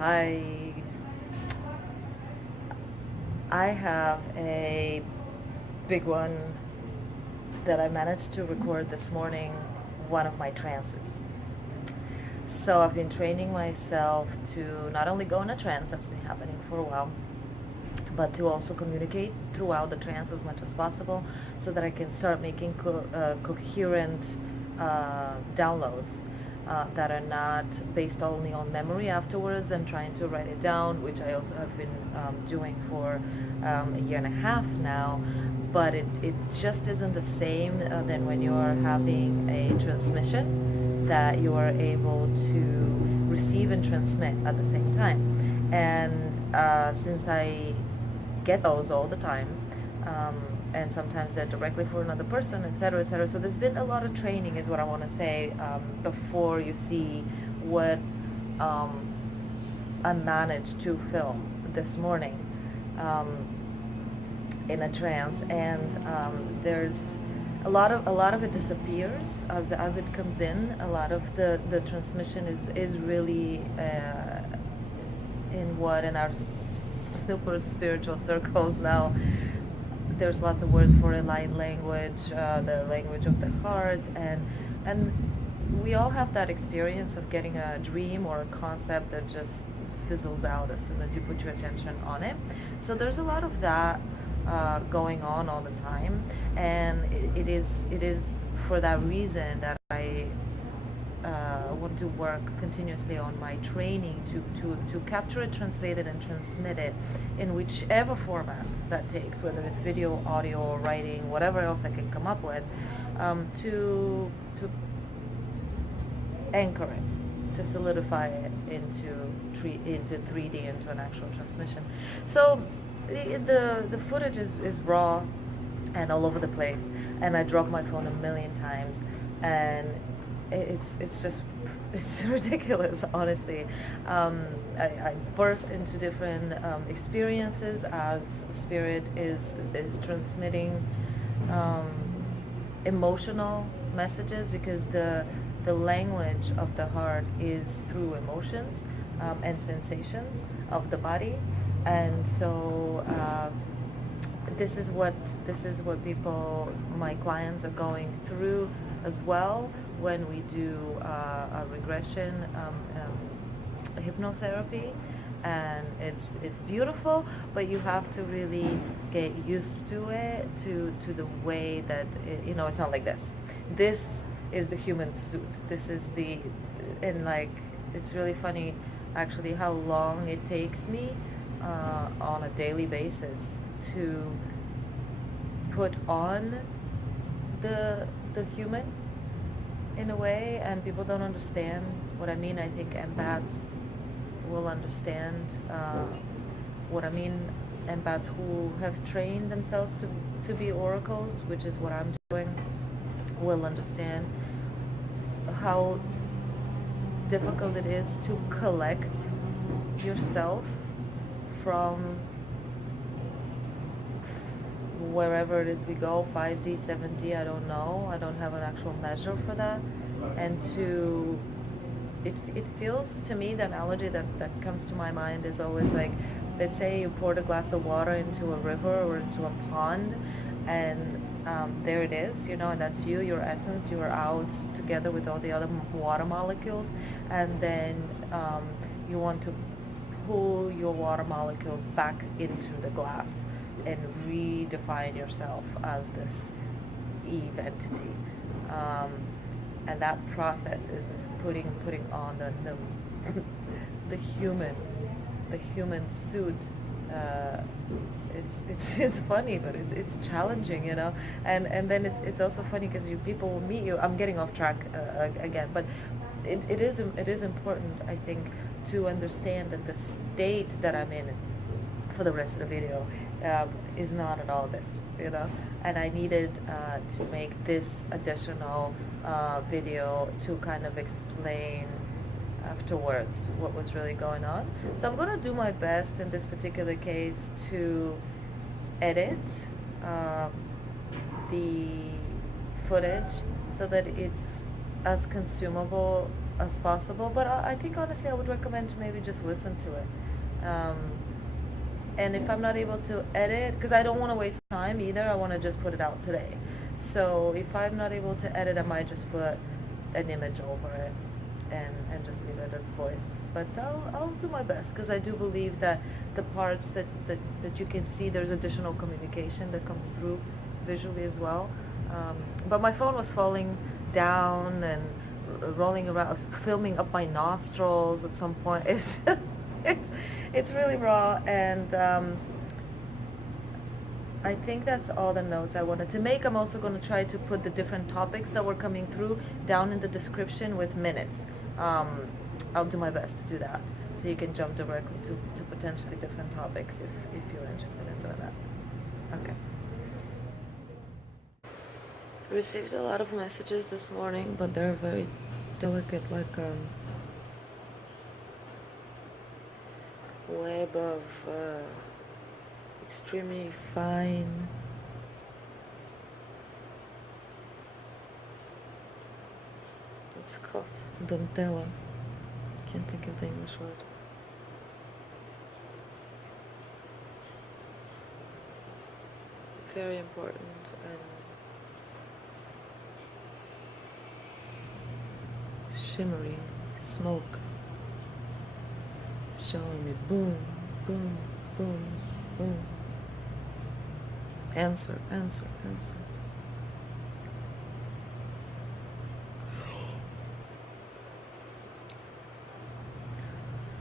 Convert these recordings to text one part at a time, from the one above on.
I I have a big one that I managed to record this morning, one of my trances. So I've been training myself to not only go in a trance, that's been happening for a while, but to also communicate throughout the trance as much as possible so that I can start making coherent downloads that are not based only on memory afterwards and trying to write it down, which I also have been doing for a year and a half now. But it just isn't the same than when you're having a transmission that you are able to receive and transmit at the same time. And since I get those all the time, um, and sometimes they're directly for another person, etc., etc. So there's been a lot of training, is what I want to say, before you see what um, I managed to film this morning in a trance, and there's a lot of it disappears as it comes in. A lot of the transmission is really in what in our super spiritual circles now, there's lots of words for a light language, the language of the heart, and we all have that experience of getting a dream or a concept that just fizzles out as soon as you put your attention on it. So there's a lot of that going on all the time, and it is for that reason that I want to work continuously on my training to capture it, translate it, and transmit it in whichever format that takes, whether it's video, audio, or writing, whatever else I can come up with, to anchor it, to solidify it into 3D, into an actual transmission. So the footage is raw and all over the place, and I dropped my phone a million times, and it's just it's ridiculous, honestly. I burst into different experiences as spirit is transmitting um, emotional messages, because the language of the heart is through emotions and sensations of the body. And so this is what people, my clients, are going through as well when we do a regression hypnotherapy. And it's beautiful, but you have to really get used to it, to the way that it's not like this is the human suit. This is the and like it's really funny actually how long it takes me on a daily basis to put on the human in a way, and people don't understand what I mean. I think empaths will understand what I mean. Empaths who have trained themselves to be oracles, which is what I'm doing, will understand how difficult it is to collect yourself from wherever it is we go, 5D, 7D, I don't know. I don't have an actual measure for that. And it feels to me, the analogy that comes to my mind is always like, let's say you poured a glass of water into a river or into a pond, and there it is, and that's you, your essence. You are out together with all the other water molecules, and then you want to pull your water molecules back into the glass and redefine yourself as this Eve entity. And that process is putting on the human the human suit. It's funny, but it's challenging, and then it's also funny because people will meet you. I'm getting off track again, but it is important, I think, to understand that the state that I'm in for the rest of the video is not at all this, and I needed to make this additional video to kind of explain afterwards what was really going on. So I'm going to do my best in this particular case to edit the footage so that it's as consumable as possible. But I think honestly I would recommend to maybe just listen to it. Um, and if I'm not able to edit, because I don't want to waste time either, I want to just put it out today. So if I'm not able to edit, I might just put an image over it and just leave it as voice. But I'll do my best, because I do believe that the parts that you can see, there's additional communication that comes through visually as well. But my phone was falling down and rolling around, filming up my nostrils at some point. It's it's really raw, and I think that's all the notes I wanted to make. I'm also going to try to put the different topics that were coming through down in the description with minutes. I'll do my best to do that, so you can jump directly to potentially different topics if you're interested in doing that. Okay. I received a lot of messages this morning, but they're very delicate, like web of extremely fine what's it called? Dentella. Can't think of the English word. Very important and shimmery smoke showing me boom, boom, boom, boom. Answer, answer, answer.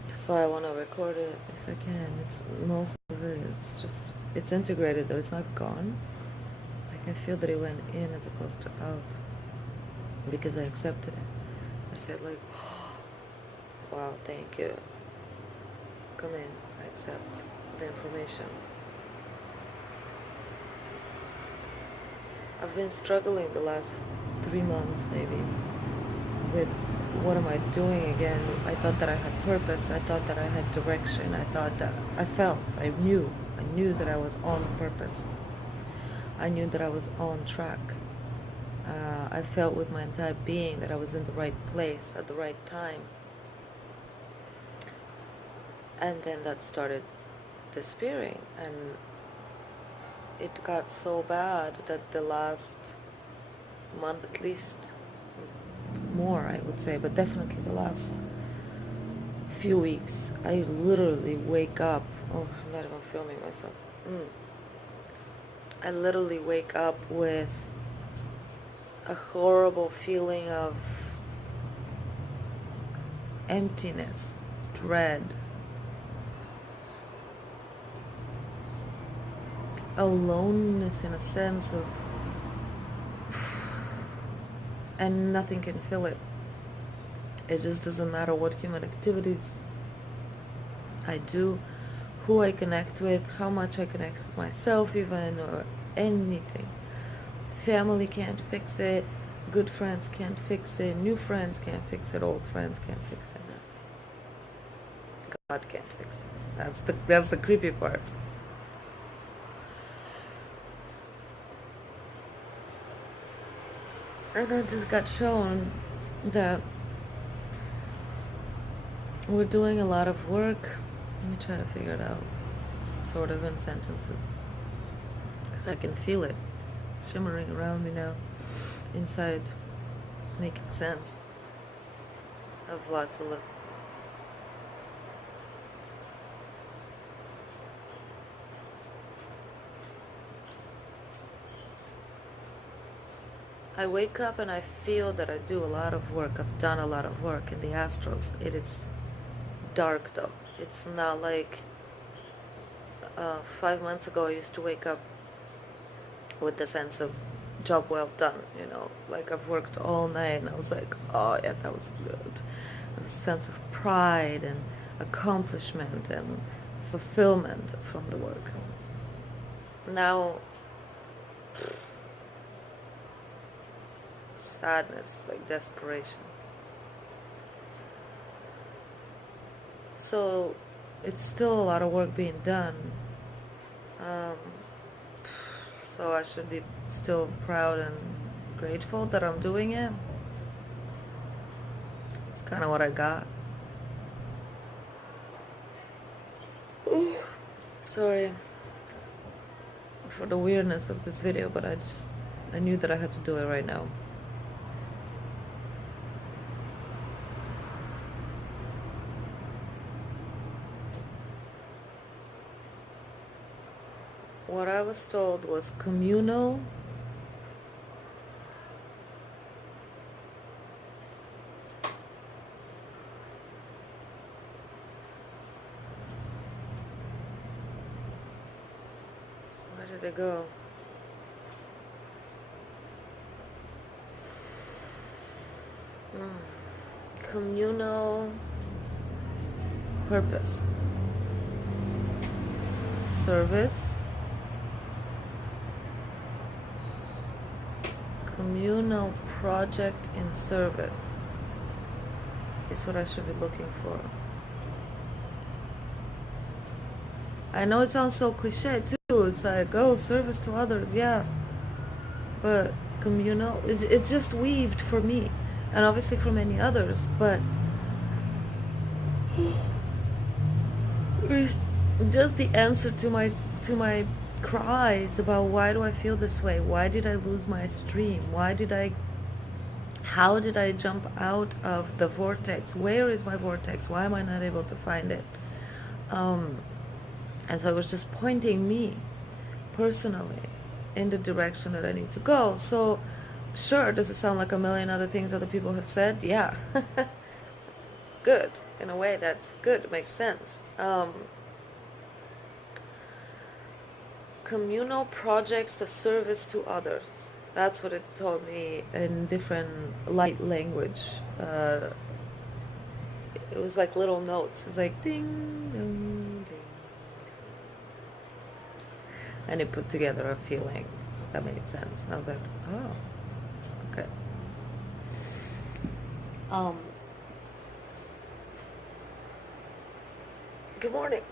That's why I want to record it if I can. It's most of it, it's integrated though, it's not gone. I can feel that it went in as opposed to out because I accepted it. I said like, wow, thank you. Come in, I accept the information. I've been struggling the last 3 months maybe with what am I doing again. I thought that I had purpose, I thought that I had direction, I knew that I was on purpose. I knew that I was on track. I felt with my entire being that I was in the right place at the right time. And then that started disappearing, and it got so bad that the last month at least, more I would say, but definitely the last few weeks, I literally wake up, oh, I'm not even filming myself. I literally wake up with a horrible feeling of emptiness, dread, aloneness in a sense of, and nothing can fill it. It just doesn't matter what human activities I do, who I connect with, how much I connect with myself even, or anything. Family can't fix it, good friends can't fix it, new friends can't fix it, old friends can't fix it, nothing. God can't fix it. That's the creepy part. And I just got shown that we're doing a lot of work. Let me try to figure it out, sort of in sentences. 'Cause I can feel it shimmering around me now, inside, making sense of lots of love. I wake up and I feel that I do a lot of work. I've done a lot of work in the astrals. It is dark though. It's not like 5 months ago I used to wake up with the sense of job well done, like I've worked all night and I was like, oh yeah, that was good. There was a sense of pride and accomplishment and fulfillment from the work. Now, sadness, like desperation. So it's still a lot of work being done. So I should be still proud and grateful that I'm doing it. It's kind of what I got. Sorry for the weirdness of this video, but I knew that I had to do it right now. What I was told was communal where did it go? Communal purpose, service, communal project in service is what I should be looking for. I know it sounds so cliche too. It's like, oh, service to others, yeah. But communal, it's just weaved for me, and obviously for many others. But it's just the answer to my cries about why do I feel this way? Why did I lose my stream? How did I jump out of the vortex? Where is my vortex? Why am I not able to find it? And so it was just pointing me personally in the direction that I need to go. So sure, does it sound like a million other things other people have said? Yeah. Good. In a way, that's good. It makes sense. Communal projects of service to others. That's what it told me in different light language. It was like little notes. It was like ding, ding, ding. And it put together a feeling that made sense. And I was like, oh, okay. Good morning.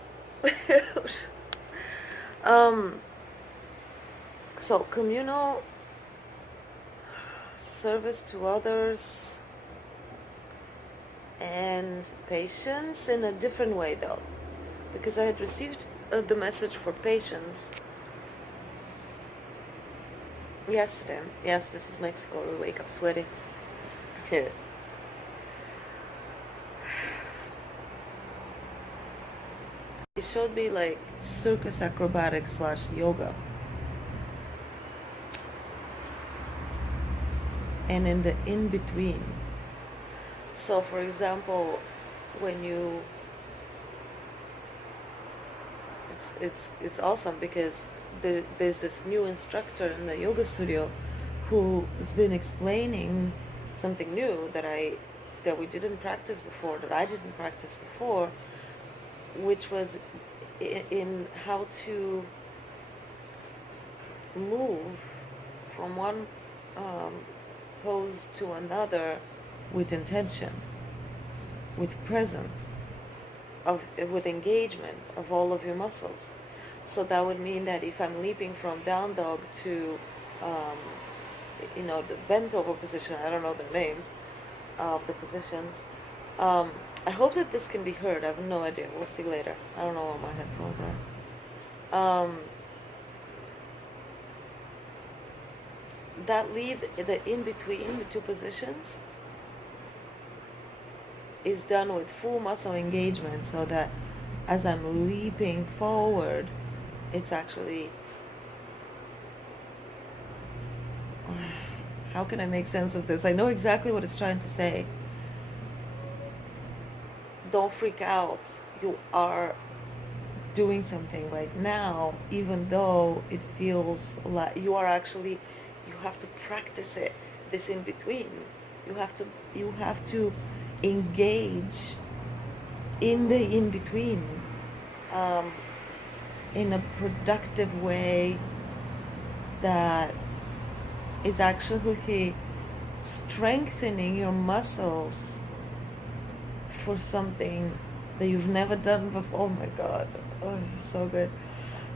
So communal service to others and patience in a different way though, because I had received the message for patience yesterday. Yes, this is Mexico. We wake up sweaty. It showed me like circus acrobatics / yoga. And in the in-between. So for example, when you it's awesome because there's this new instructor in the yoga studio who has been explaining something new that we didn't practice before, that I didn't practice before, which was in how to move from one pose to another with intention, with presence, with engagement of all of your muscles. So that would mean that if I'm leaping from down dog to the bent over position, I don't know the names of the positions. I hope that this can be heard. I have no idea. We'll see later. I don't know what my headphones are. That lead, the in-between the two positions, is done with full muscle engagement, so that as I'm leaping forward, it's actually... How can I make sense of this? I know exactly what it's trying to say. Don't freak out. You are doing something right now, even though it feels like you have to practice it. This in between, you have to engage in the in between in a productive way that is actually strengthening your muscles for something that you've never done before. Oh my God, oh, this is so good.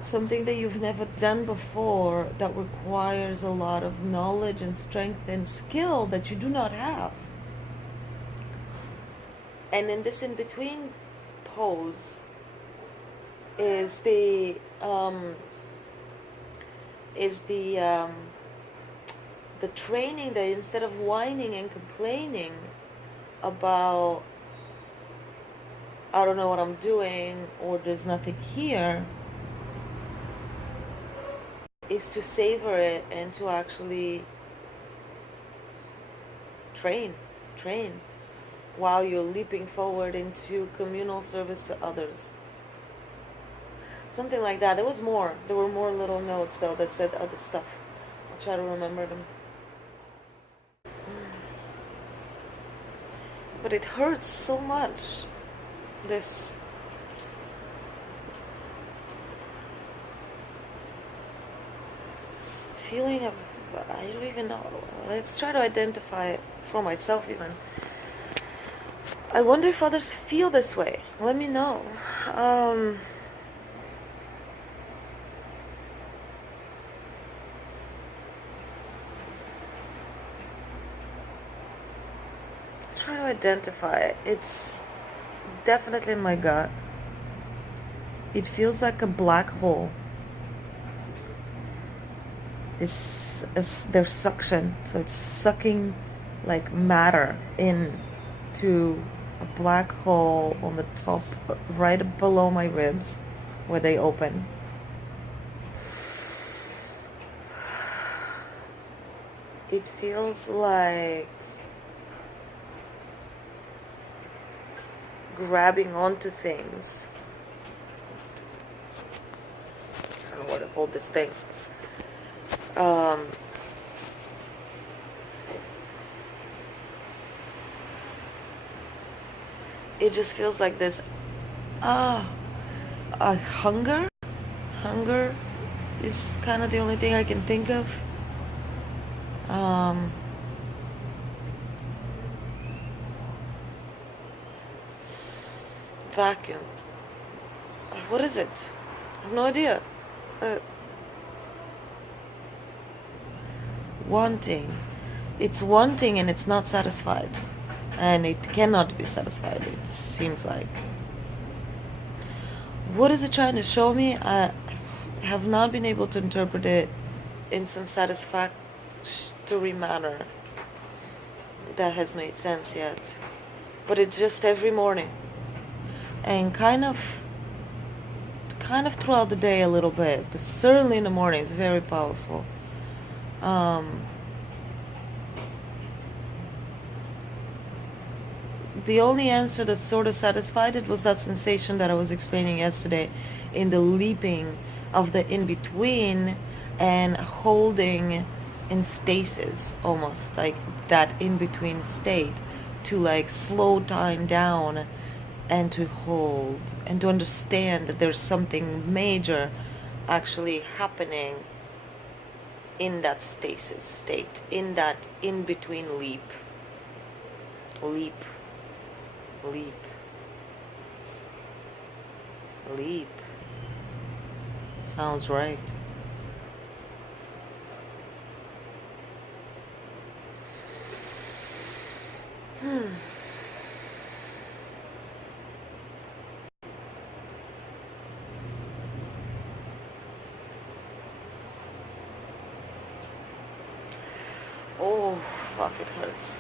Something that you've never done before that requires a lot of knowledge and strength and skill that you do not have. And in this in-between pose is the is the training that instead of whining and complaining about I don't know what I'm doing or there's nothing here, is to savor it and to actually train while you're leaping forward into communal service to others. Something like that. There was more. There were more little notes though that said other stuff. I'll try to remember them. But it hurts so much. This feeling of, I don't even know. Let's try to identify it for myself even. I wonder if others feel this way. Let me know. Let's try to identify it. It's definitely in my gut. It feels like a black hole. There's suction, so it's sucking like matter into a black hole on the top, right below my ribs, where they open. It feels like grabbing onto things. I don't know where to hold this thing. It just feels like this hunger. Hunger is kind of the only thing I can think of. Vacuum. What is it? I have no idea. Wanting. It's wanting and it's not satisfied. And it cannot be satisfied, it seems like. What is it trying to show me? I have not been able to interpret it in some satisfactory manner that has made sense yet. But it's just every morning. And kind of throughout the day a little bit, but certainly in the morning it's very powerful. The only answer that sort of satisfied it was that sensation that I was explaining yesterday in the leaping of the in-between and holding in stasis, almost like that in-between state, to like slow time down and to hold and to understand that there's something major actually happening in that stasis state, in that in-between leap. Sounds right. Oh, fuck, it hurts.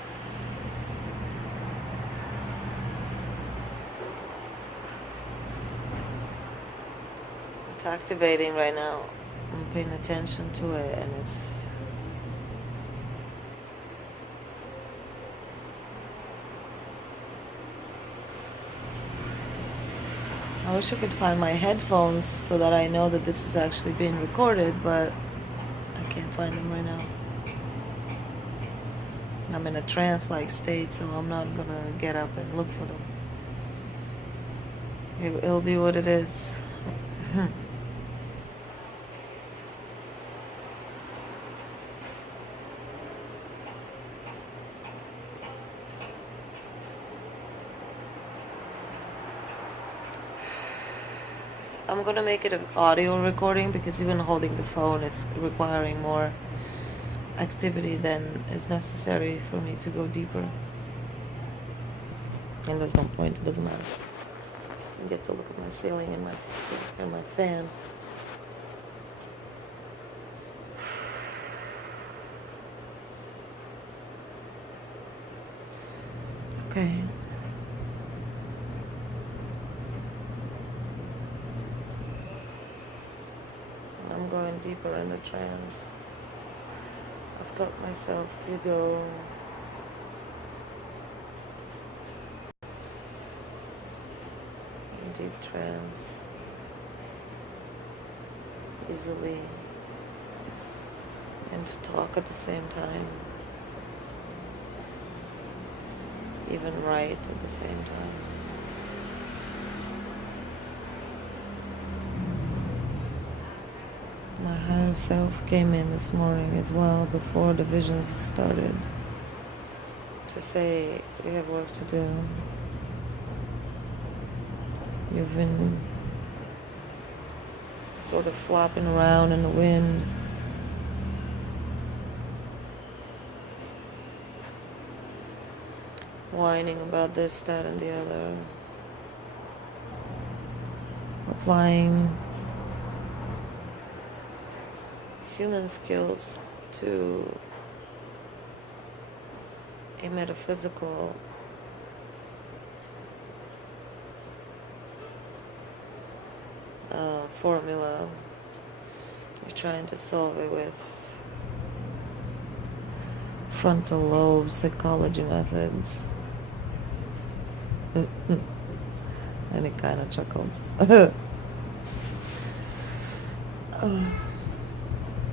It's activating right now. I'm paying attention to it and it's... I wish I could find my headphones so that I know that this is actually being recorded, but I can't find them right now. And I'm in a trance-like state, so I'm not gonna get up and look for them. It'll be what it is. I'm gonna make it an audio recording because even holding the phone is requiring more activity than is necessary for me to go deeper. And there's no point, it doesn't matter. I get to look at my ceiling and my fan. Okay. I'm going deeper into trance. I've taught myself to go in deep trance easily and to talk at the same time, even write at the same time. My higher self came in this morning as well before the visions started to say, we have work to do. You've been sort of flopping around in the wind. Whining about this, that, and the other. Applying human skills to a metaphysical formula. You're trying to solve it with frontal lobe psychology methods. And he kind of chuckled.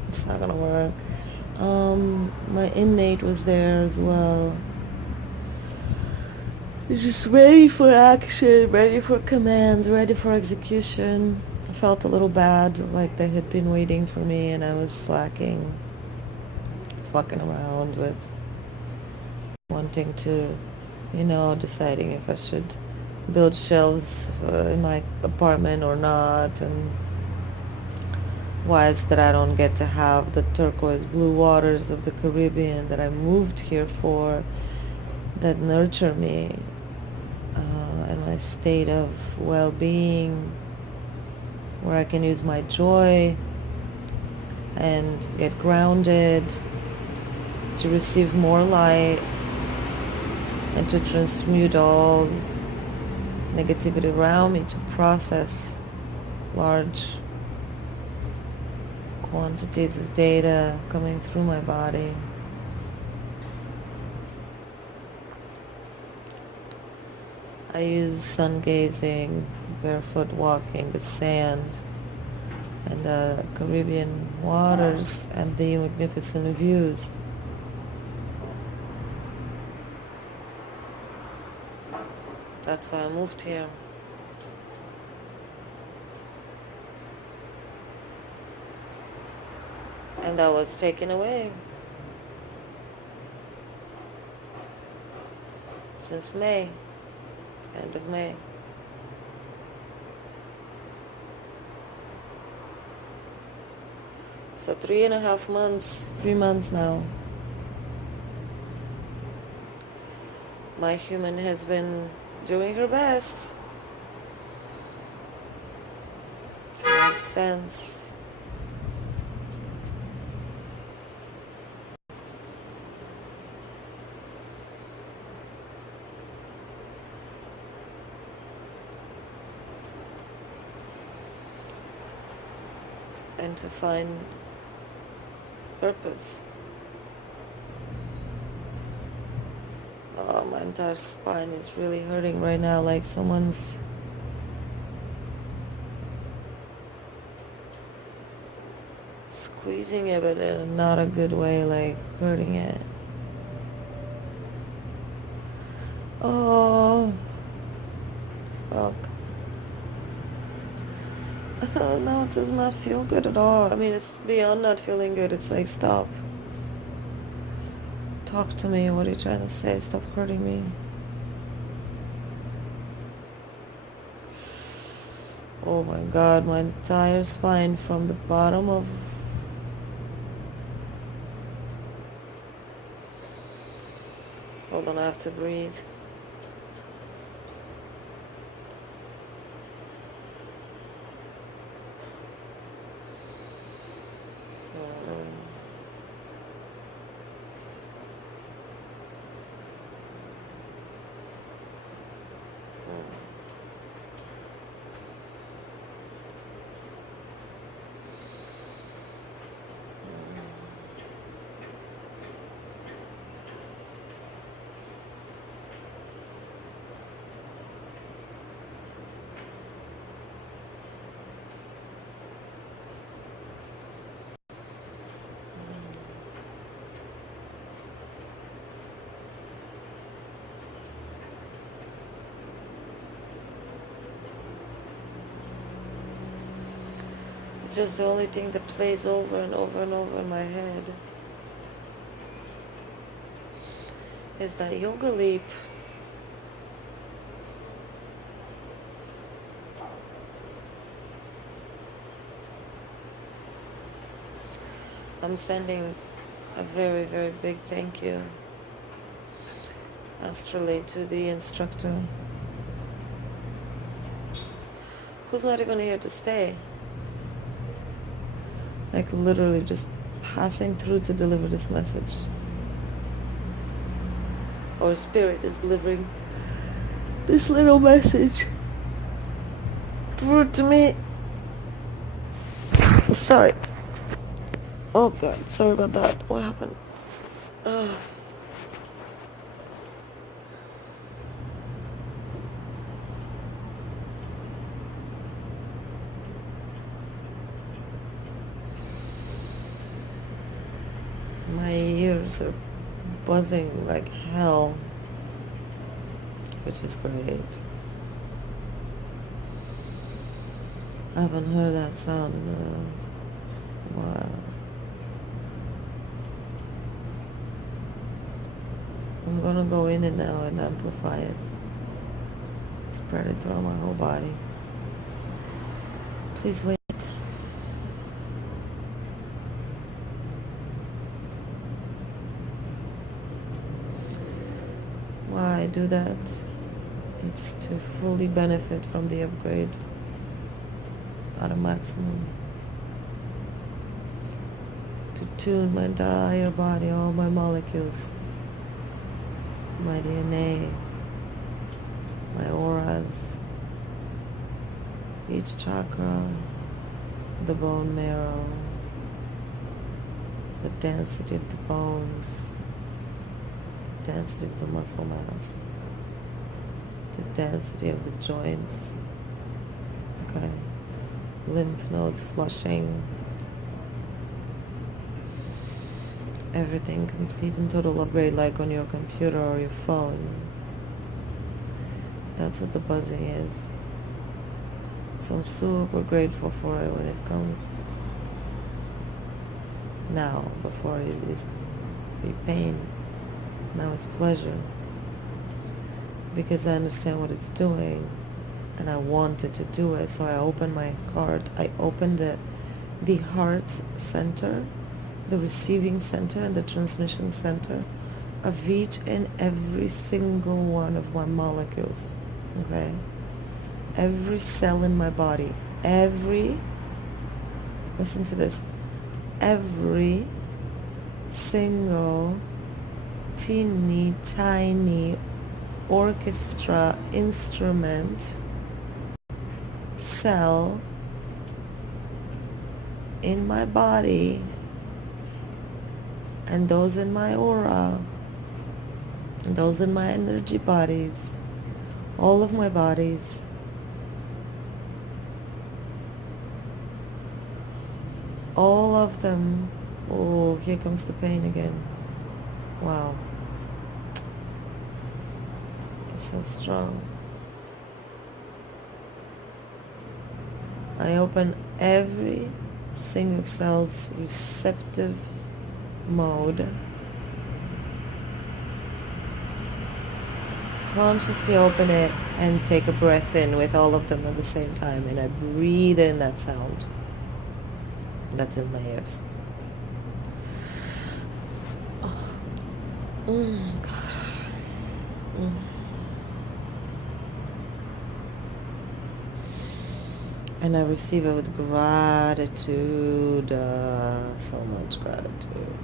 It's not gonna work. My innate was there as well. You're just ready for action, ready for commands, ready for execution. I felt a little bad, like they had been waiting for me and I was slacking, fucking around with wanting to, deciding if I should build shelves in my apartment or not, and why it's that I don't get to have the turquoise blue waters of the Caribbean that I moved here for, that nurture me and my state of well-being, where I can use my joy and get grounded to receive more light and to transmute all negativity around me, to process large quantities of data coming through my body. I use sun gazing, barefoot walking, the sand, and the Caribbean waters and the magnificent views. That's why I moved here. And that was taken away since May, end of May. So 3.5 months, 3 months now. My human has been doing her best to make sense. And to find purpose. Oh, my entire spine is really hurting right now, like someone's squeezing it, but in not a good way, like hurting it. Oh, fuck. No, it does not feel good at all. I mean, it's beyond not feeling good. It's like, stop. Talk to me. What are you trying to say? Stop hurting me. Oh my God, my entire spine from the bottom of... Hold on, I have to breathe. It's just the only thing that plays over and over and over in my head is that yoga leap. I'm sending a very, very big thank you astrally to the instructor, who's not even here to stay. Like literally just passing through to deliver this message. Or spirit is delivering this little message through to me. Sorry. Oh God, sorry about that. What happened? Ugh. My ears are buzzing like hell, which is great. I haven't heard that sound in a while. I'm gonna go in it now and amplify it. Spread it throughout my whole body. Please wait. Why I do that? It's to fully benefit from the upgrade at a maximum. To tune my entire body, all my molecules, my DNA, my auras, each chakra, the bone marrow, the density of the bones, the density of the muscle mass, the density of the joints, okay, lymph nodes flushing, everything complete and total upgrade like on your computer or your phone. That's what the buzzing is. So I'm super grateful for it when it comes. Now, before it used to be pain, now it's pleasure. Because I understand what it's doing and I wanted to do it. So I opened my heart. I opened the heart center, the receiving center and the transmission center of each and every single one of my molecules, okay? Every cell in my body, listen to this, every single teeny tiny orchestra instrument cell in my body and those in my aura and those in my energy bodies, all of my bodies, all of them. Oh, here comes the pain again. Wow. It's so strong. I open every single cell's receptive mode. Consciously open it and take a breath in with all of them at the same time, and I breathe in that sound that's in my ears. Oh. God. And I receive it with gratitude, so much gratitude.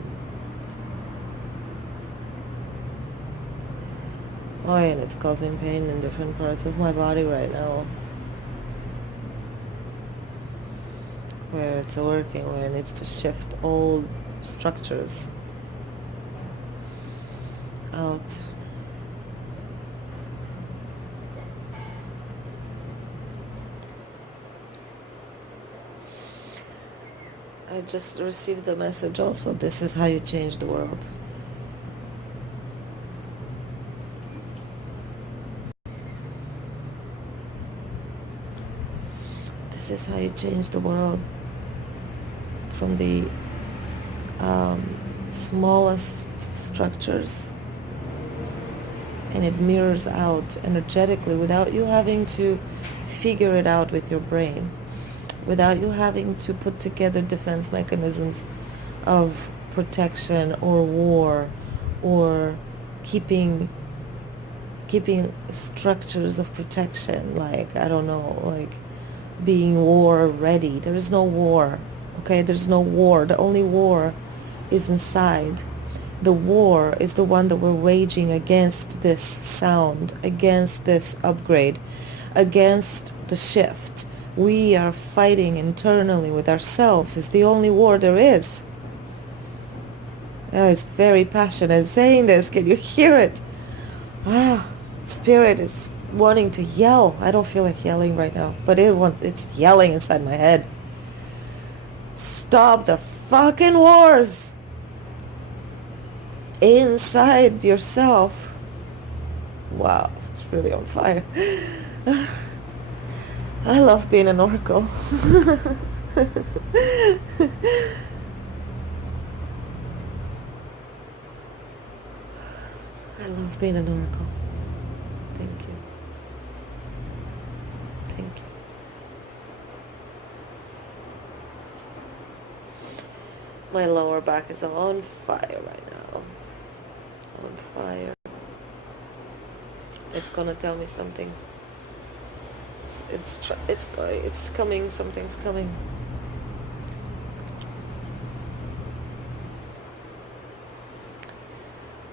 Oh, and it's causing pain in different parts of my body right now. Where it's working, where it needs to shift old structures out. I just received the message also. This is how you change the world. This is how you change the world. From the smallest structures, and it mirrors out energetically without you having to figure it out with your brain, without you having to put together defense mechanisms of protection or war, or keeping structures of protection, like, I don't know, like being war ready. There is no war, okay? There's no war. The only war is inside. The war is the one that we're waging against this sound, against this upgrade, against the shift. We are fighting internally with ourselves. It's the only war there is. It's very passionate saying this. Can you hear it? Spirit is wanting to yell. I don't feel like yelling right now, but it's yelling inside my head. Stop the fucking wars inside yourself. Wow, it's really on fire. I love being an oracle. I love being an oracle. Thank you. Thank you. My lower back is on fire right now. On fire. It's gonna tell me something. It's coming. Something's coming.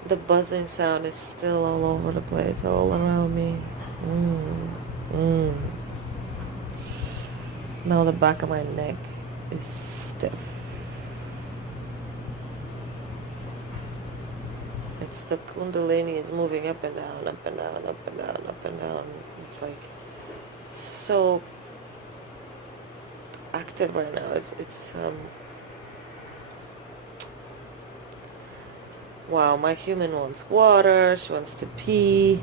The buzzing sound is still all over the place, all around me. Now the back of my neck is stiff. It's the Kundalini is moving up and down, up and down, up and down, up and down. It's like so active right now. It's wow, my human wants water, she wants to pee,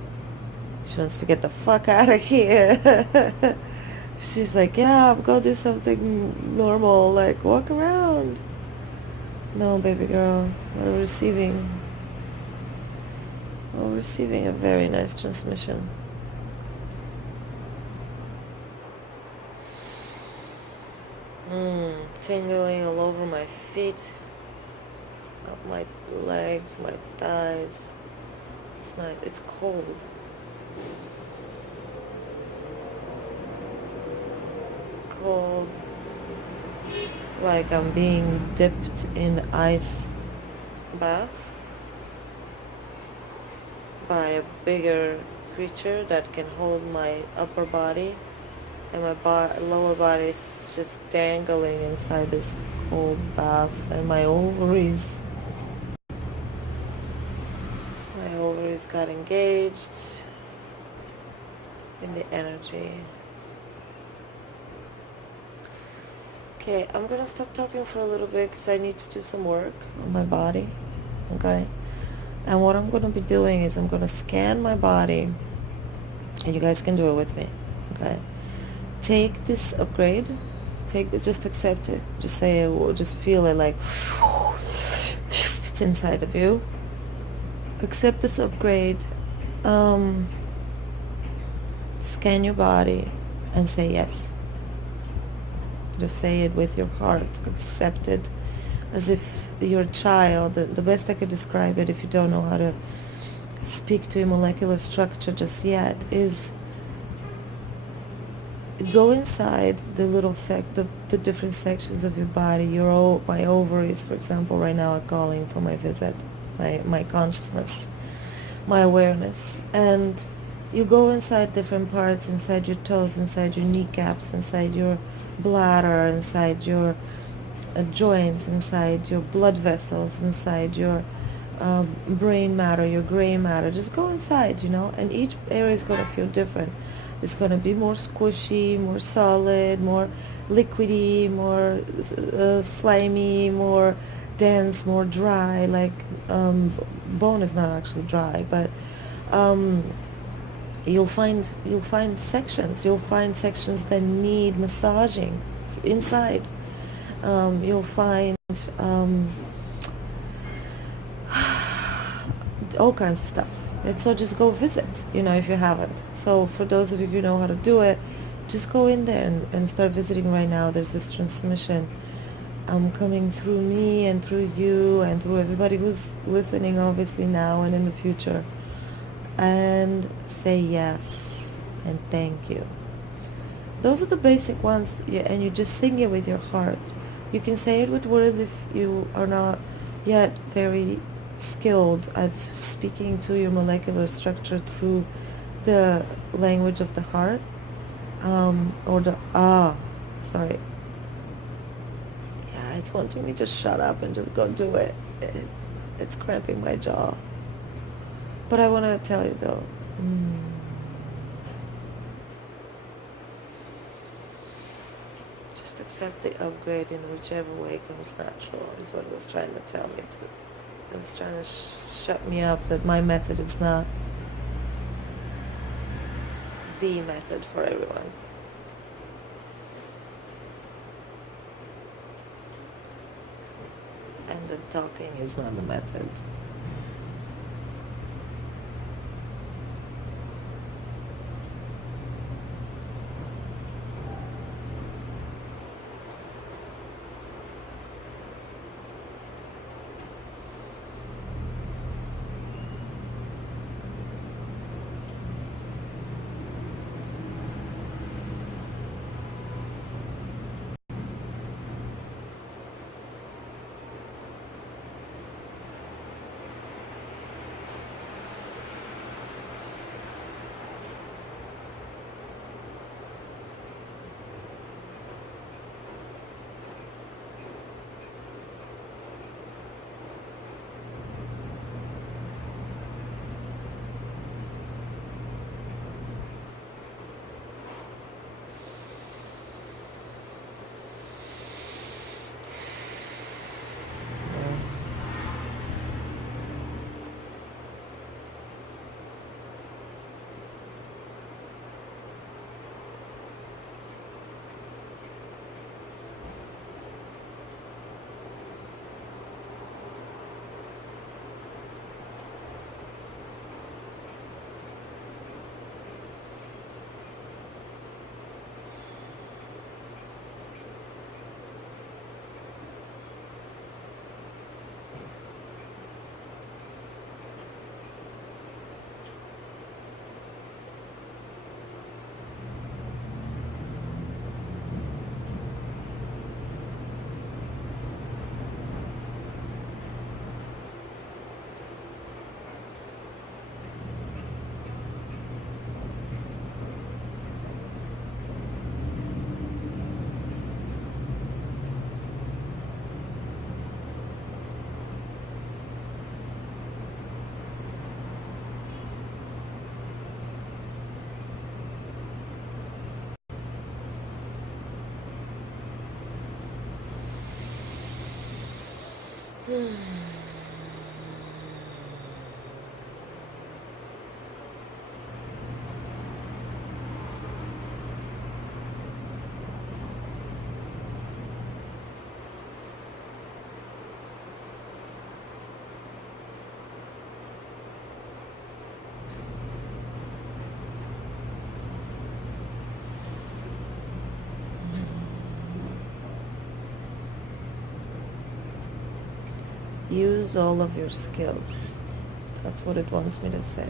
she wants to get the fuck out of here. She's like, yeah, go do something normal, like walk around. No, baby girl, we're receiving a very nice transmission. Tingling all over my feet, up my legs, my thighs. It's nice. It's cold. Cold. Like I'm being dipped in ice bath by a bigger creature that can hold my upper body, and my lower body is just dangling inside this cold bath, and my ovaries got engaged in the energy. Okay, I'm gonna stop talking for a little bit because I need to do some work on my body, okay? And what I'm gonna be doing is I'm gonna scan my body, and you guys can do it with me, okay? Take this upgrade, just accept it, just say it, or just feel it like it's inside of you. Accept this upgrade, scan your body and say yes. Just say it with your heart, accept it as if you're a child. The best I could describe it, if you don't know how to speak to a molecular structure just yet, is go inside the little the different sections of your body. My ovaries, for example, right now are calling for my visit, my consciousness. my awareness. And you go inside different parts, inside your toes, inside your kneecaps, inside your bladder, inside your joints, inside your blood vessels, inside your brain matter, your gray matter. Just go inside, and each area is going to feel different. It's going to be more squishy, more solid, more liquidy, more slimy, more dense, more dry. Like bone is not actually dry, but um, you'll find sections. You'll find sections that need massaging inside. You'll find all kinds of stuff. And so just go visit, if you haven't. So for those of you who know how to do it, just go in there and start visiting right now. There's this transmission coming through me and through you and through everybody who's listening, obviously, now and in the future. And say yes and thank you. Those are the basic ones, and you just sing it with your heart. You can say it with words if you are not yet very skilled at speaking to your molecular structure through the language of the heart, or the sorry. Yeah, it's wanting me to shut up and just go do it. It's cramping my jaw. But I want to tell you though, just accept the upgrade in whichever way comes natural is what it was trying to tell me to. It was trying to shut me up that my method is not the method for everyone. And the talking is not the method. Use all of your skills. That's what it wants me to say.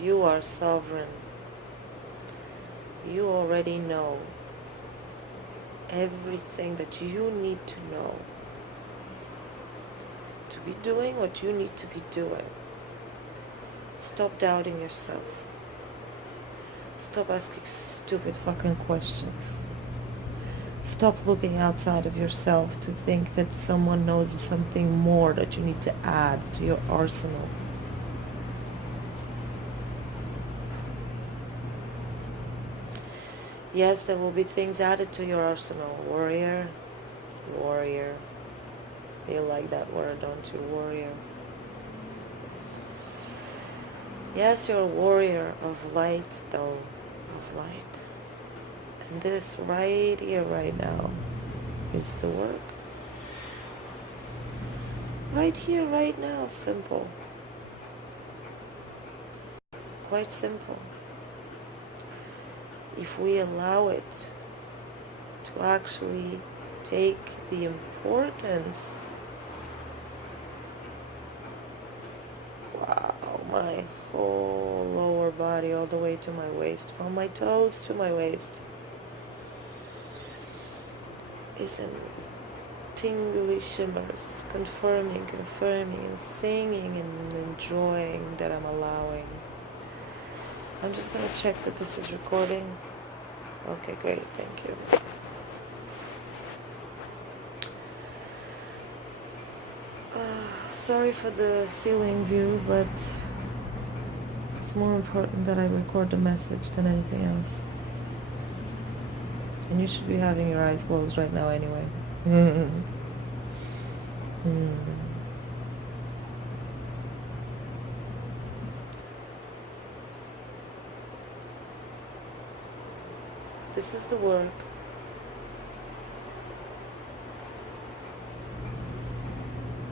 You are sovereign. You already know everything that you need to know to be doing what you need to be doing. Stop doubting yourself. Stop asking stupid fucking questions. Stop looking outside of yourself to think that someone knows something more that you need to add to your arsenal. Yes, there will be things added to your arsenal. Warrior. Warrior. You like that word, don't you? Warrior. Yes, you're a warrior of light, though. Of light. And this right here, right now, is the work. Right here, right now. Simple. Quite simple. If we allow it to actually take the importance. Wow, my whole lower body all the way to my waist, from my toes to my waist, is in tingly shimmers, confirming and singing and enjoying that I'm allowing. I'm just going to check that this is recording. Okay, great, thank you. Sorry for the ceiling view, but it's more important that I record the message than anything else. And you should be having your eyes closed right now anyway. This is the work.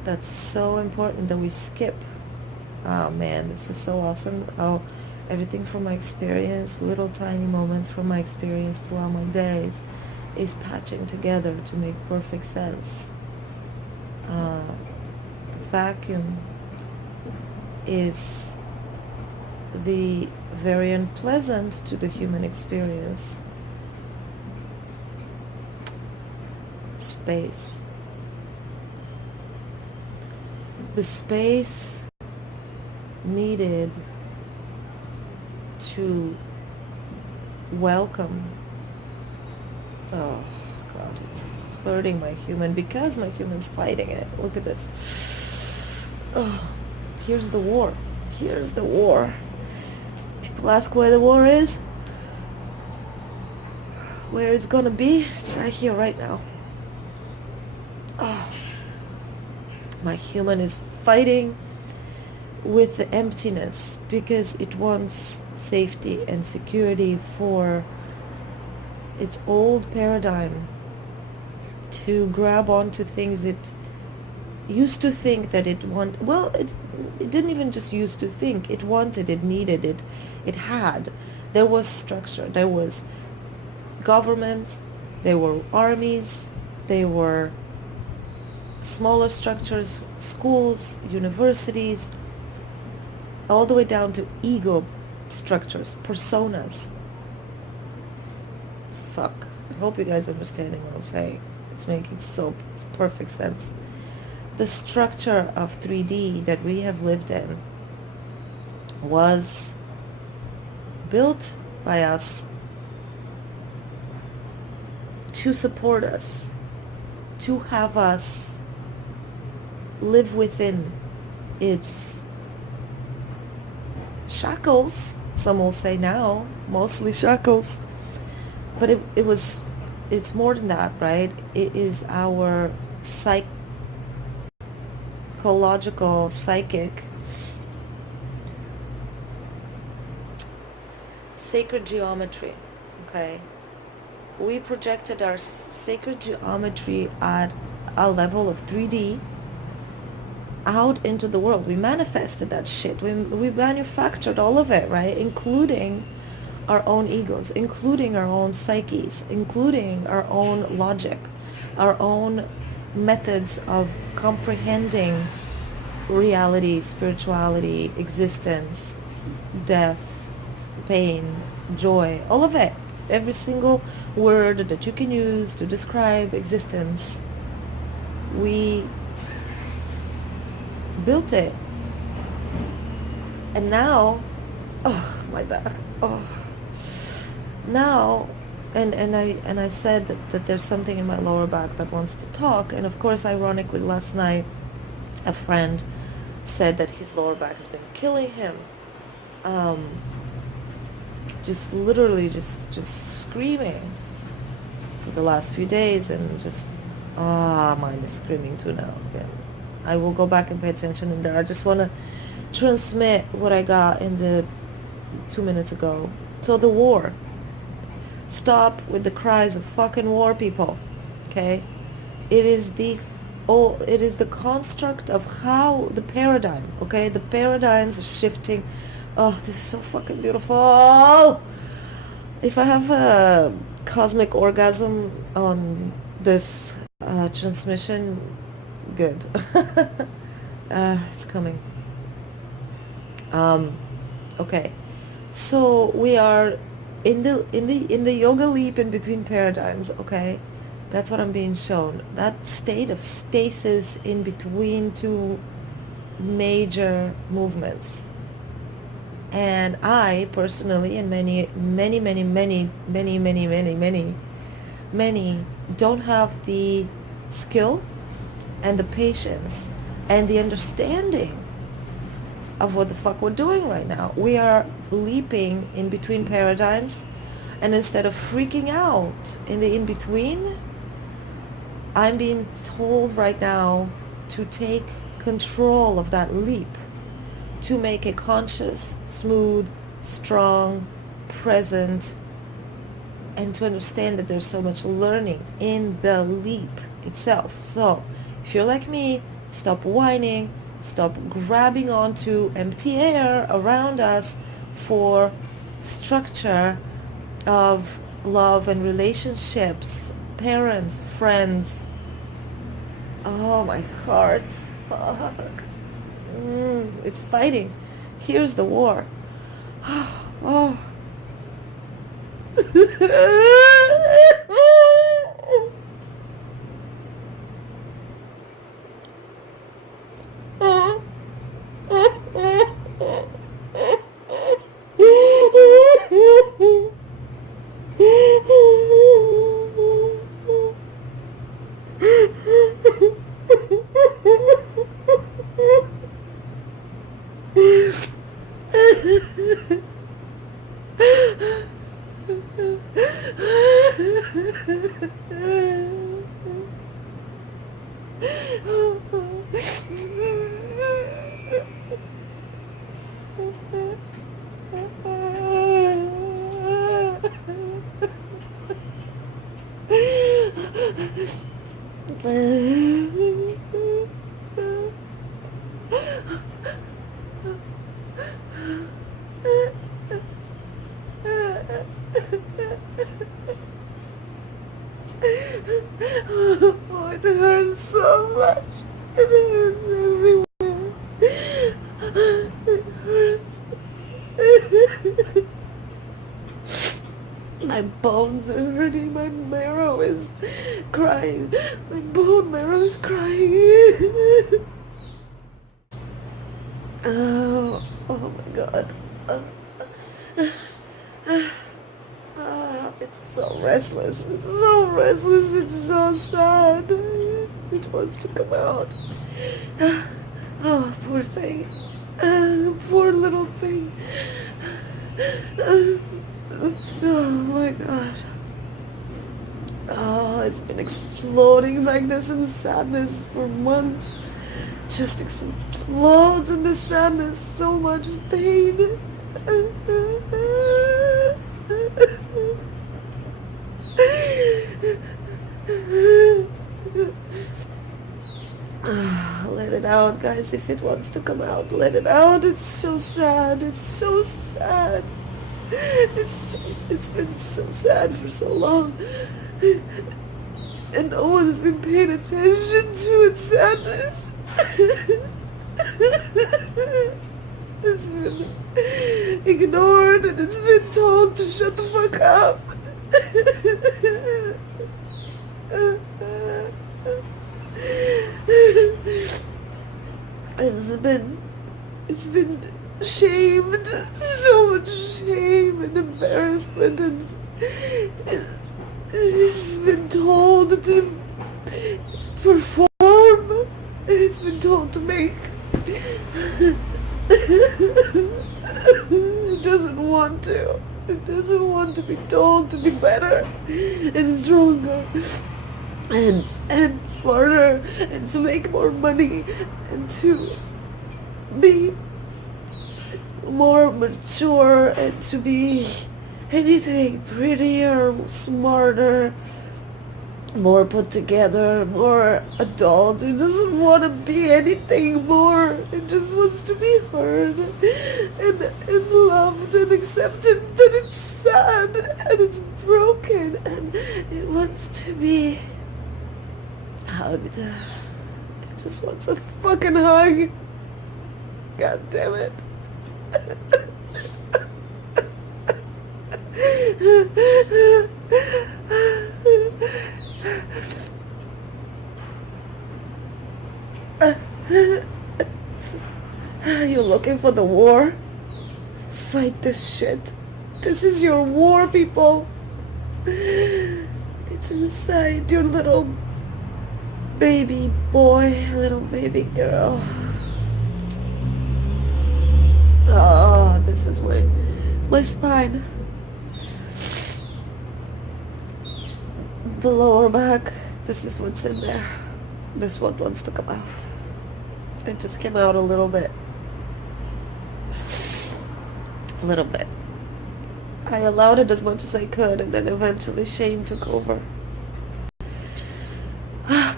That's so important that we skip. Oh man, this is so awesome. Oh, everything from my experience, little tiny moments from my experience throughout my days is patching together to make perfect sense. The vacuum is the very unpleasant to the human experience space. The space needed to welcome. Oh God, it's hurting my human because my human's fighting it. Look at this. Oh, here's the war. Here's the war. People ask where the war is. Where it's gonna be? It's right here, right now. Oh. My human is fighting with the emptiness because it wants safety and security for its old paradigm to grab onto things it used to think that it want. Well, it didn't even just used to think. It wanted, it needed, it had. There was structure. There was government. There were armies. There were smaller structures, schools, universities, all the way down to ego structures, personas. Fuck. I hope you guys are understanding what I'm saying. It's making so perfect sense. The structure of 3D that we have lived in was built by us to support us, to have us live within its shackles, some will say now, mostly shackles, but it's more than that, right? It is our psychological, psychic, sacred geometry, okay? We projected our sacred geometry at a level of 3D out into the world. We manifested that shit. We manufactured all of it, right? Including our own egos, including our own psyches, including our own logic, our own methods of comprehending reality, spirituality, existence, death, pain, joy, all of it. Every single word that you can use to describe existence, we built it. And now, oh, my back, oh. Now, and I said that there's something in my lower back that wants to talk. And of course, ironically, last night, a friend said that his lower back has been killing him. Just literally just screaming for the last few days, and just, mine is screaming too now again. I will go back and pay attention in there. I just want to transmit what I got in the 2 minutes ago. So the war. Stop with the cries of fucking war, people. Okay? It is the construct of how the paradigm, okay? The paradigms are shifting. Oh, this is so fucking beautiful. If I have a cosmic orgasm on this transmission, good. It's coming. Okay. So we are in the yoga leap in between paradigms, okay? That's what I'm being shown. That state of stasis in between two major movements. And I personally, and many don't have the skill and the patience and the understanding of what the fuck we're doing right now. We are leaping in between paradigms, and instead of freaking out in the in-between, I'm being told right now to take control of that leap, to make a conscious, smooth, strong, present, and to understand that there's so much learning in the leap itself. So if you're like me, stop whining, stop grabbing onto empty air around us for structure of love and relationships, parents, friends. Oh, my heart. Fuck. It's fighting. Here's the war. Oh. Oh, it hurts so much. It hurts everywhere. It hurts. My bones are hurting. My marrow is crying. My bone marrow is crying. Oh my God. It's so restless. It's so restless. It's so sad. It wants to come out. Oh, poor thing. Poor little thing. Oh my God. Oh, it's been exploding like this in sadness for months. Just explodes in the sadness. So much pain. Let it out, guys. If it wants to come out, let it out. It's so sad. It's so sad. It's been so sad for so long, and no one has been paying attention to its sadness. It's been ignored, and it's been told to shut the fuck up. It's been shamed, so much shame and embarrassment, and he's been told to perform, and it's been told to make. It doesn't want to. It doesn't want to be told to be better and stronger and smarter and to make more money and to be more mature and to be anything prettier, smarter, more put together, more adult. It doesn't want to be anything more. It just wants to be heard and loved and accepted that it's sad and it's broken and it wants to be hugged. It just wants a fucking hug. God damn it. You're looking for the war? Fight this shit. This is your war, people. It's inside your little baby boy, little baby girl. Oh, this is my spine. The lower back. This is what's in there. This one wants to come out. It just came out a little bit. A little bit. I allowed it as much as I could, and then eventually shame took over.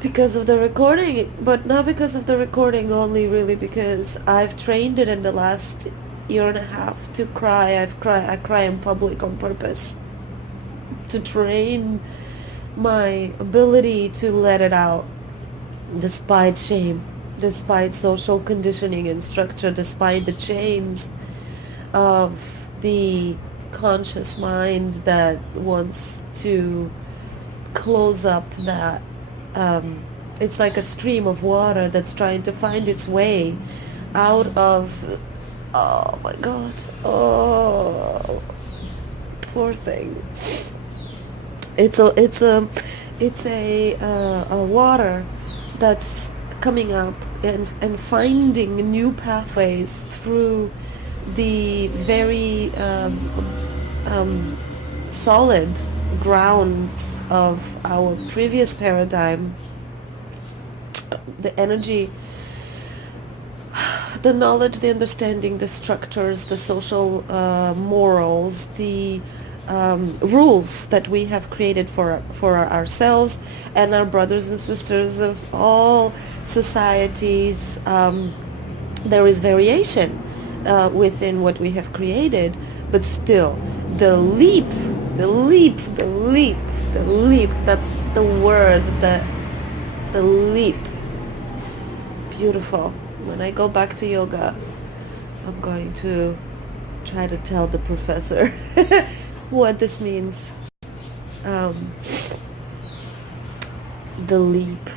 Because of the recording, but not because of the recording only, really, because I've trained it in the last year and a half to cry. I cry in public on purpose to train my ability to let it out, despite shame, despite social conditioning and structure, despite the chains of the conscious mind that wants to close up that it's like a stream of water that's trying to find its way out of, oh my god, oh, poor thing. It's a water that's coming up and finding new pathways through the very solid grounds of our previous paradigm, the energy, the knowledge, the understanding, the structures, the social morals, the rules that we have created for ourselves and our brothers and sisters of all societies. There is variation within what we have created, but still the leap, that's the word, the leap. Beautiful. When I go back to yoga, I'm going to try to tell the professor what this means. The leap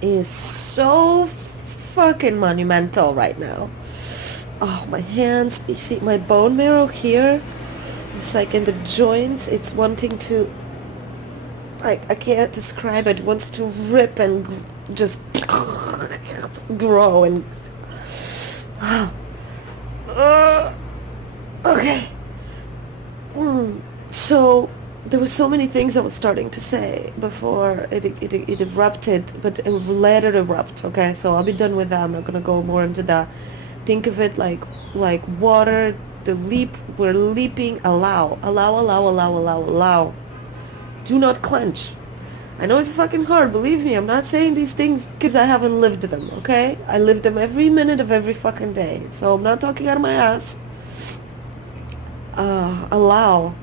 is so fucking monumental right now. Oh, my hands, you see my bone marrow here? It's like in the joints, it's wanting to, I can't describe it, wants to rip and just grow and, okay. So there were so many things I was starting to say before it erupted, but let it erupt, okay? So I'll be done with that. I'm not gonna go more into that. Think of it like water, the leap, we're leaping, allow. Do not clench. I know it's fucking hard, believe me. I'm not saying these things because I haven't lived them, okay? I live them every minute of every fucking day. So I'm not talking out of my ass. Allow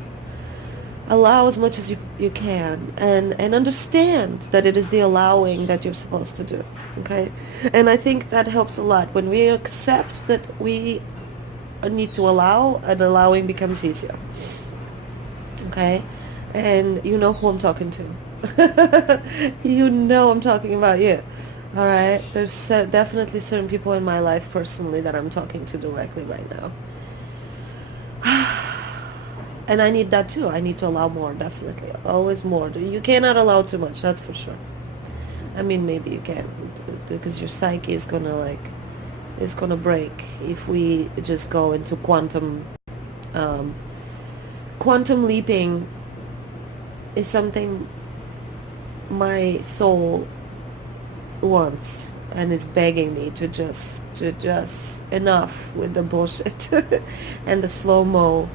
as much as you can, and understand that it is the allowing that you're supposed to do, okay? And I think that helps a lot. When we accept that we need to allow, and allowing becomes easier, okay? And you know who I'm talking to. You know I'm talking about you, All right, there's definitely certain people in my life personally that I'm talking to directly right now. And I need that too. I need to allow more, definitely. Always more. You cannot allow too much, that's for sure. I mean, maybe you can, because your psyche is gonna break if we just go into um, quantum leaping is something my soul wants, and it's begging me to just enough with the bullshit and the slow-mo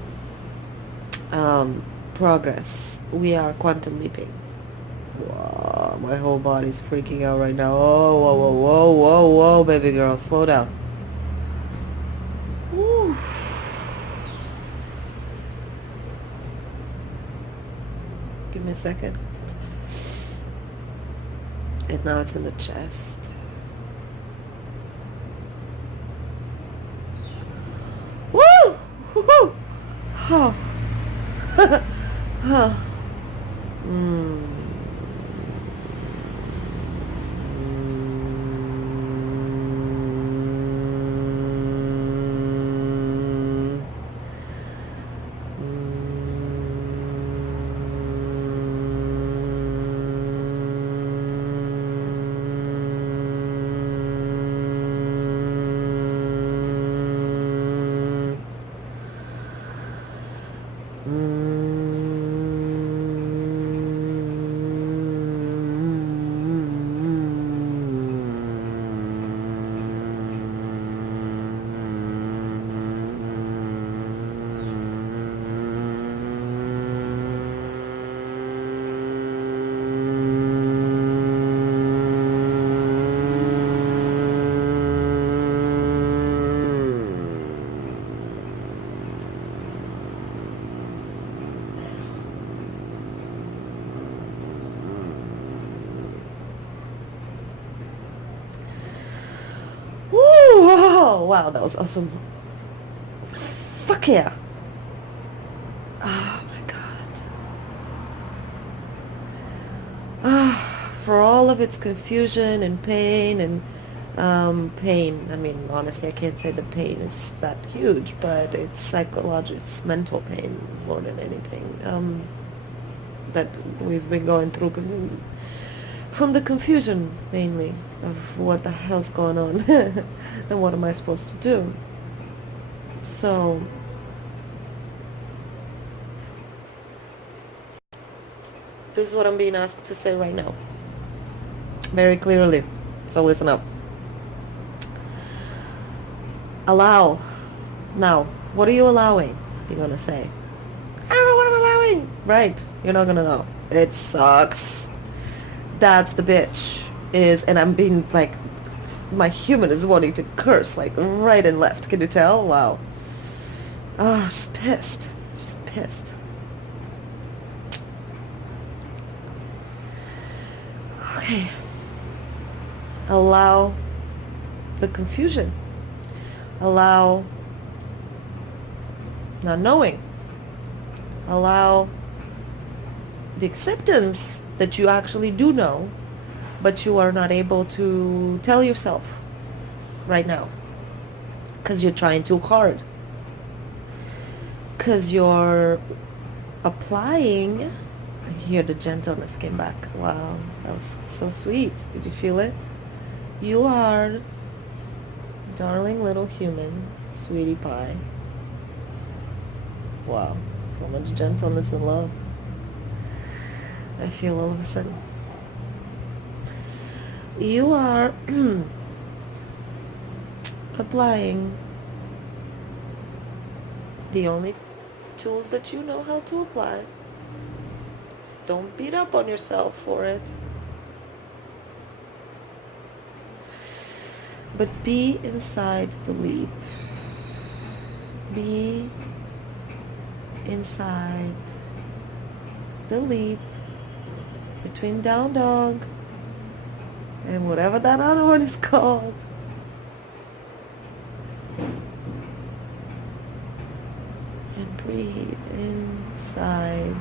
progress. We are quantum leaping. Whoa, my whole body's freaking out right now. Oh, whoa, whoa, whoa, whoa, whoa, baby girl, slow down. Woo. Give me a second. And now it's in the chest. Woo! Woo! Oh. Huh. Mm. Woo! Oh, wow, that was awesome. Fuck yeah. Oh my god. For all of its confusion and pain and pain. I mean, honestly, I can't say the pain is that huge, but it's psychological, it's mental pain more than anything. That we've been going through from the confusion mainly of what the hell's going on and what am I supposed to do. So this is what I'm being asked to say right now, very clearly. So listen up. Allow. Now, what are you allowing? You're gonna say, I don't know what I'm allowing. Right, you're not gonna know. It sucks. That's the bitch. And I'm being like, my human is wanting to curse like right and left. Can you tell? Wow. Oh, she's pissed. She's pissed. Okay. Allow the confusion. Allow not knowing. Allow the acceptance that you actually do know, but you are not able to tell yourself right now because you're trying too hard, because you're applying. I hear the gentleness came back. Wow, that was so sweet. Did you feel it? You are darling little human, sweetie pie. Wow, so much gentleness and love. I feel all of a sudden. You are applying the only tools that you know how to apply. So don't beat up on yourself for it. But be inside the leap. Be inside the leap between down dog and whatever that other one is called. And breathe inside.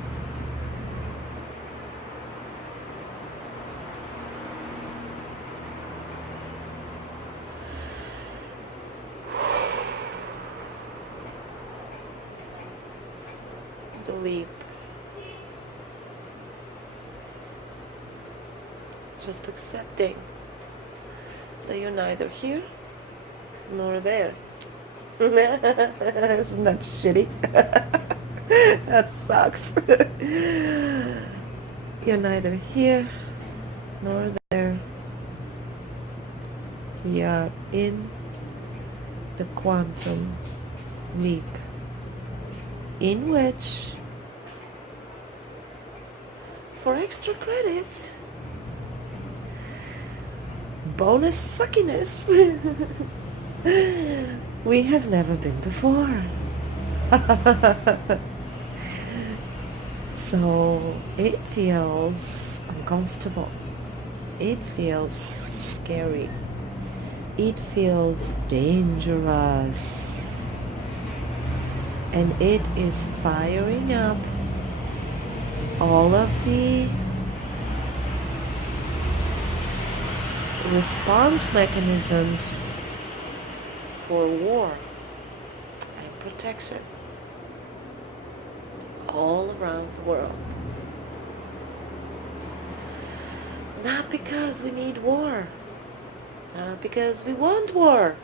the leap. Just accepting that you're neither here nor there. Isn't that shitty? That sucks. You're neither here nor there. We are in the quantum leap, in which, for extra credit, bonus suckiness, we have never been before. So it feels uncomfortable. It feels scary. It feels dangerous. And it is firing up all of the response mechanisms for war and protection all around the world. Not because we need war, not because we want war,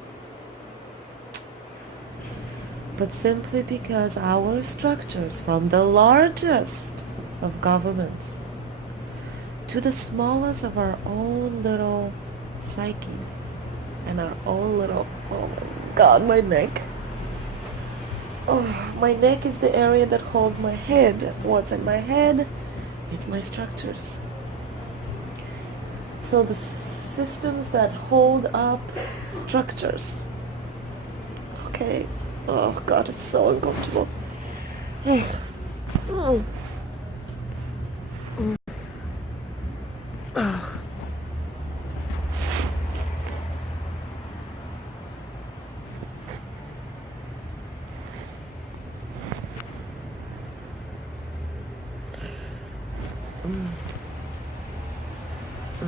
but simply because our structures, from the largest of governments to the smallest of our own little psyche and our own little, oh my god, my neck. Oh, my neck is the area that holds my head. What's in my head? It's my structures. So the systems that hold up structures. Okay. Oh god, it's so uncomfortable. Oh. Ugh.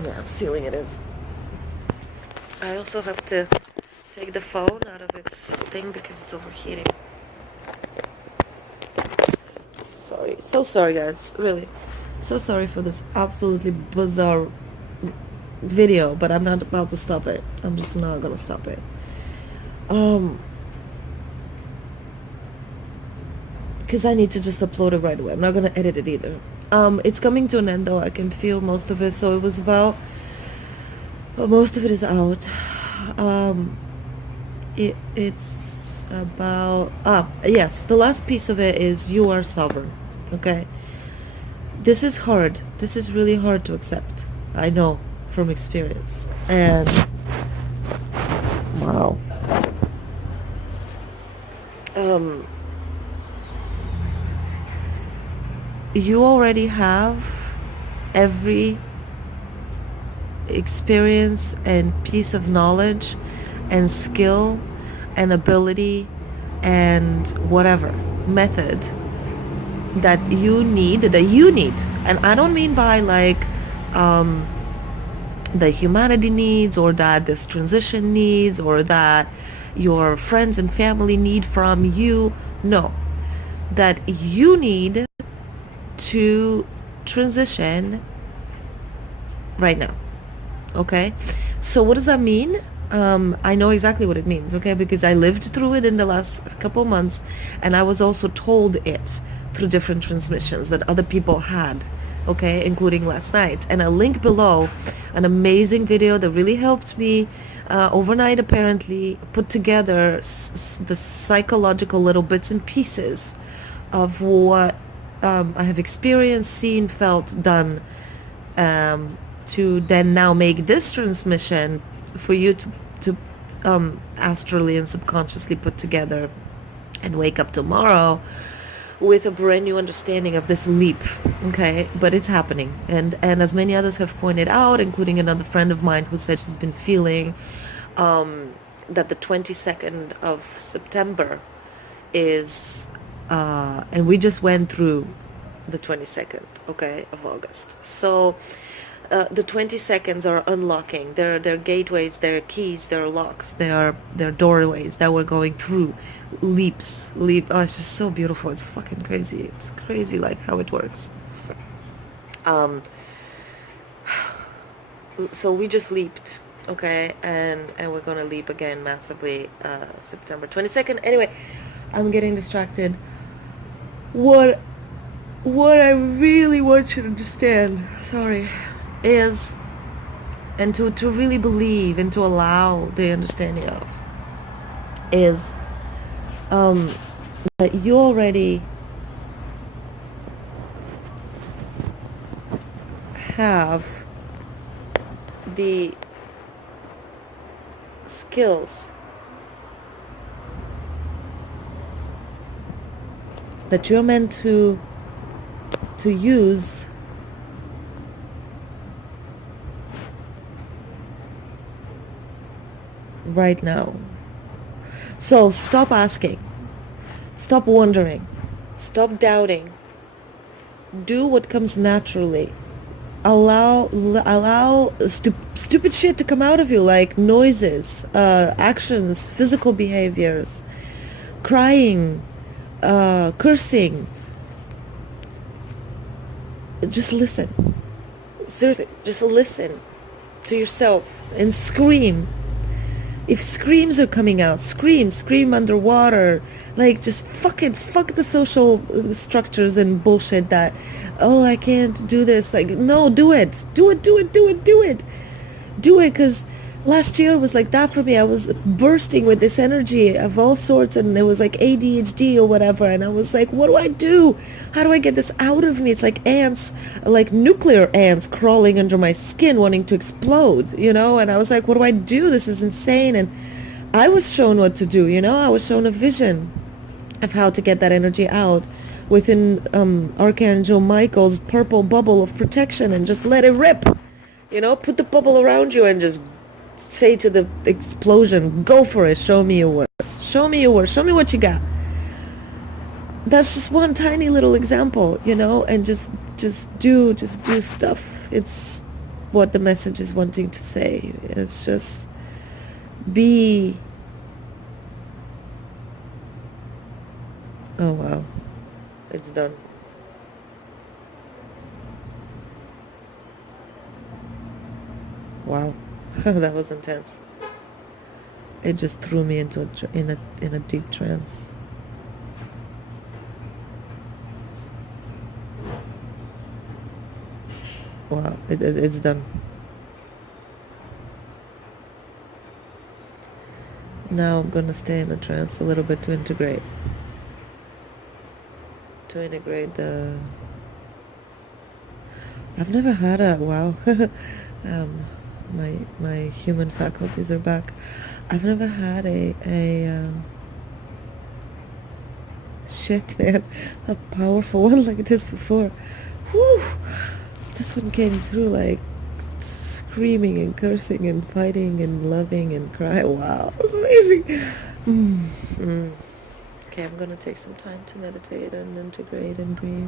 Yeah, I'm sealing it is. I also have to take the phone out of its thing because it's overheating. Sorry. So sorry, guys. Really. So sorry for this absolutely bizarre video, but I'm not about to stop it. I'm just not gonna stop it. Because I need to just upload it right away. I'm not gonna edit it either. It's coming to an end though. I can feel most of it. So it was about, well, most of it is out. It's about, yes, the last piece of it is you are sovereign. Okay. This is hard. This is really hard to accept. I know from experience. And wow. You already have every experience and piece of knowledge and skill and ability and whatever method that you need, and I don't mean by like the humanity needs, or that this transition needs, or that your friends and family need from you. No, that you need to transition right now. Okay, so what does that mean? I know exactly what it means, okay, because I lived through it in the last couple months, and I was also told it through different transmissions that other people had, okay, including last night. And I'll link below an amazing video that really helped me overnight, apparently, put together the psychological little bits and pieces of what I have experienced, seen, felt, done, to then now make this transmission for you to astrally and subconsciously put together and wake up tomorrow with a brand new understanding of this leap. Okay, but it's happening, and as many others have pointed out, including another friend of mine who said she's been feeling that the 22nd of September is and we just went through the 22nd, okay, of August. So the 20 seconds are unlocking. They're gateways, they're keys, they're locks, they're doorways that we're going through. Leap. Oh, it's just so beautiful. It's fucking crazy. It's crazy like how it works. So we just leaped, okay, and we're gonna leap again massively September 22nd. Anyway, I'm getting distracted. What I really want you to understand, sorry, is, and to really believe and to allow the understanding of, is that you already have the skills that you're meant to use right now. So stop asking, stop wondering, stop doubting. Do what comes naturally. Allow stupid shit to come out of you, like noises, actions, physical behaviors, crying, cursing. Just listen. Seriously, just listen to yourself and scream. If screams are coming out, scream underwater. Like, just fuck the social structures and bullshit that, oh, I can't do this. Like, no, do it. Do it, because last year was like that for me. I was bursting with this energy of all sorts, and it was like ADHD or whatever, and I was like, what do I do? How do I get this out of me? It's like ants, like nuclear ants crawling under my skin wanting to explode, you know? And I was like, what do I do? This is insane. And I was shown what to do, you know? I was shown a vision of how to get that energy out within Archangel Michael's purple bubble of protection, and just let it rip, you know? Put the bubble around you and just say to the explosion, go for it, show me your work, show me what you got. That's just one tiny little example, you know, and just do stuff. It's what the message is wanting to say. It's just be. Oh wow, it's done. Wow. That was intense. It just threw me into in a deep trance. Wow, it's done. Now I'm gonna stay in a trance a little bit to integrate the. I've never had a wow. My human faculties are back. I've never had a shit, man, a powerful one like this before. Woo! This one came through like screaming and cursing and fighting and loving and crying. Wow, that's amazing. Okay, I'm gonna take some time to meditate and integrate and breathe.